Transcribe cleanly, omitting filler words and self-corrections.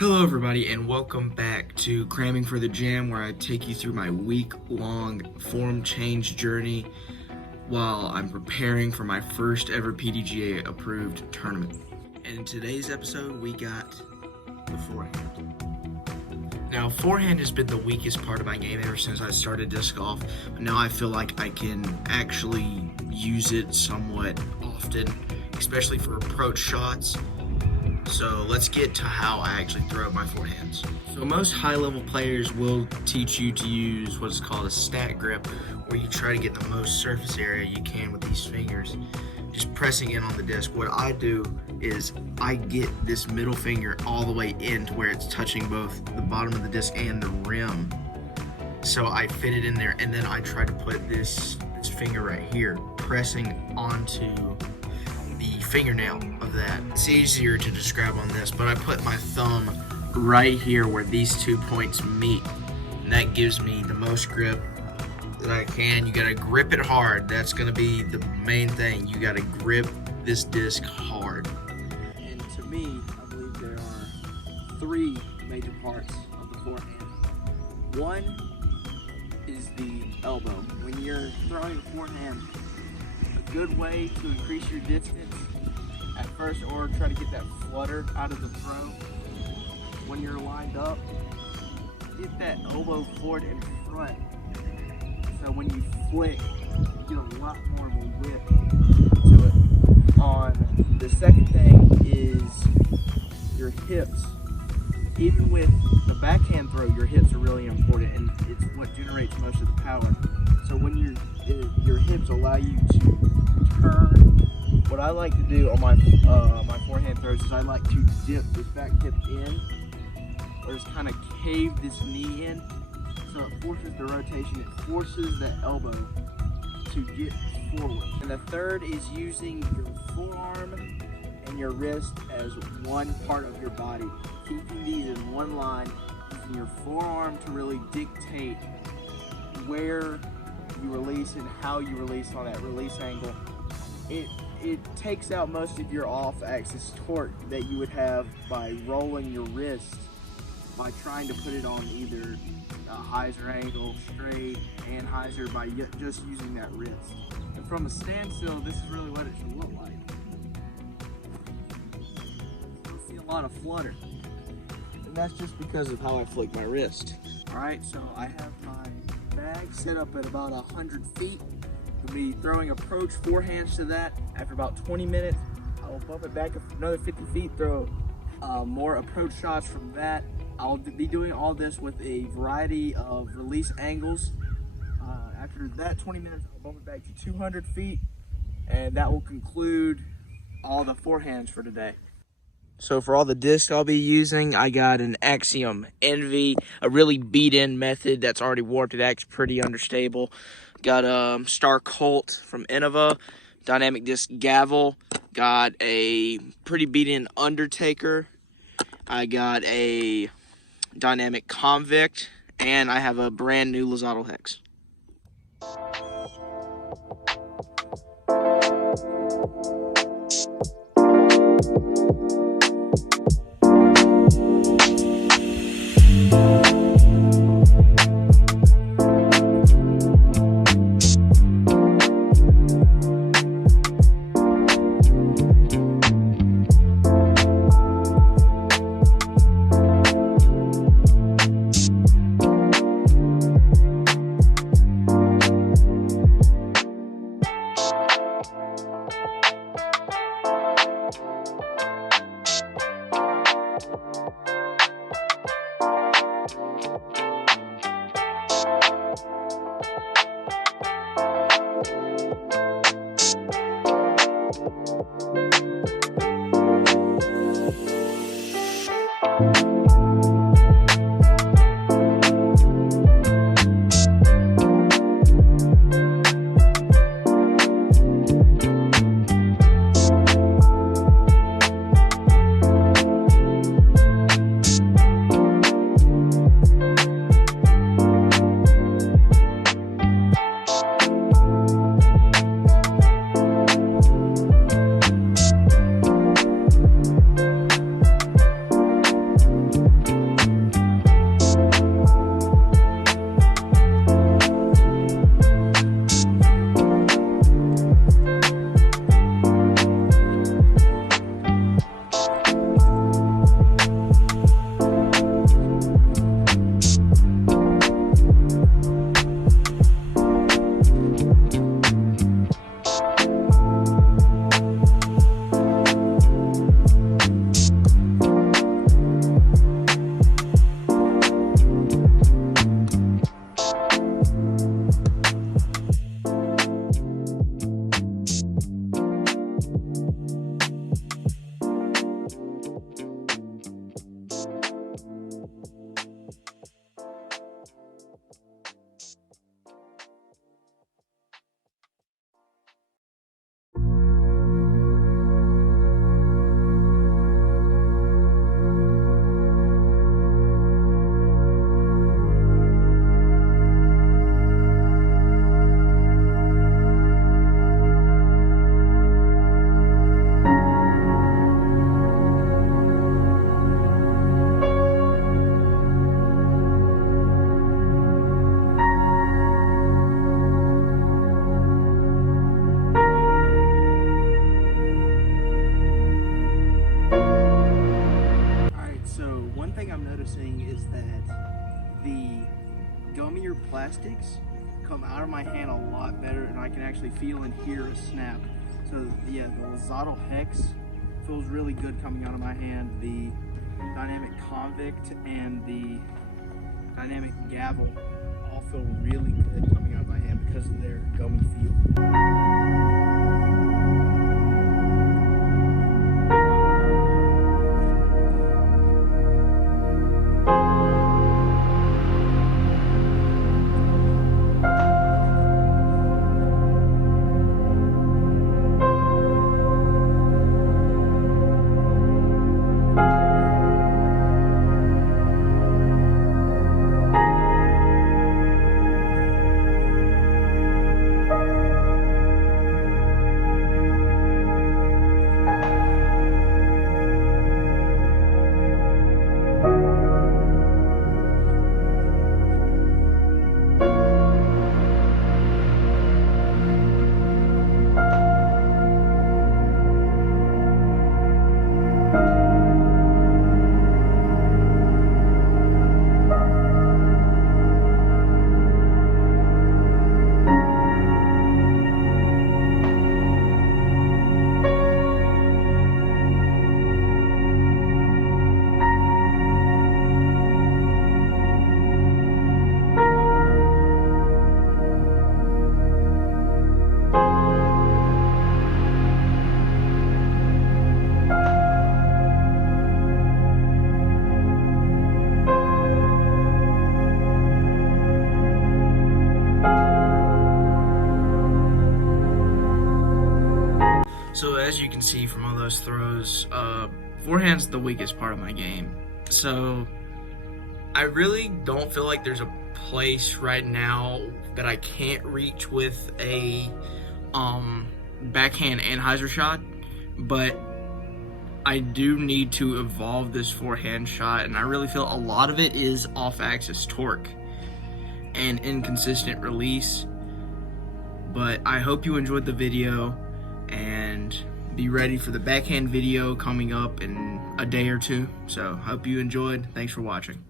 Hello everybody and welcome back to Cramming for the Jam, where I take you through my week-long form change journey while I'm preparing for my first ever PDGA approved tournament. And in today's episode we got the forehand. Now forehand has been the weakest part of my game ever since I started disc golf, but now I feel like I can actually use it somewhat often, especially for approach shots. So let's get to how I actually throw my forehands. So most high-level players will teach you to use what is called a stack grip, where you try to get the most surface area you can with these fingers, just pressing in on the disc. What I do is I get this middle finger all the way in to where it's touching both the bottom of the disc and the rim. So I fit it in there, and then I try to put this finger right here, pressing onto the fingernail of that. It's easier to describe on this, but I put my thumb right here where these 2 points meet, and that gives me the most grip that I can. You gotta grip it hard. That's gonna be the main thing. You gotta grip this disc hard. And to me, I believe there are three major parts of the forehand. One is the elbow. When you're throwing a forehand, a good way to increase your distance at first, or try to get that flutter out of the throw when you're lined up, get that elbow forward in front, so when you flick, you get a lot more of a whip to it. The second thing is your hips. Even with the backhand throw, your hips are really important, and it's what generates most of the power. So when your hips allow you to turn. What I like to do on my forehand throws is I like to dip this back hip in, or just kind of cave this knee in, so it forces the rotation. It forces that elbow to get forward. And the third is using your forearm and your wrist as one part of your body, keeping these in one line, using your forearm to really dictate where you release and how you release on that release angle. It takes out most of your off-axis torque that you would have by rolling your wrist, by trying to put it on either a hyzer angle, straight, and hyzer by just using that wrist. And from a standstill, this is really what it should look like. You'll see a lot of flutter, and that's just because of how I flick my wrist. All right, so I have my bag set up at about 100 feet. We'll be throwing approach forehands to that. After about 20 minutes, I will bump it back another 50 feet, throw more approach shots from that. I'll be doing all this with a variety of release angles. After that 20 minutes, I'll bump it back to 200 feet, and that will conclude all the forehands for today. So for all the discs I'll be using, I got an Axiom Envy, a really beat-in method that's already warped. It acts pretty understable. Got a Star Colt from Innova, dynamic disc gavel. Got a pretty beat-in Undertaker. I got a dynamic Convict, and I have a brand new Lozado Hex. noticing is that the gummier plastics come out of my hand a lot better, and I can actually feel and hear a snap. So yeah, the Lozado Hex feels really good coming out of my hand. The Dynamic Convict and the Dynamic Gavel all feel really good coming out of my hand because of their gummy feel. So as you can see from all those throws, forehand's the weakest part of my game. So I really don't feel like there's a place right now that I can't reach with a backhand anhyzer shot, but I do need to evolve this forehand shot, and I really feel a lot of it is off-axis torque and inconsistent release. But I hope you enjoyed the video, and be ready for the backhand video coming up in a day or two. So hope you enjoyed. Thanks for watching.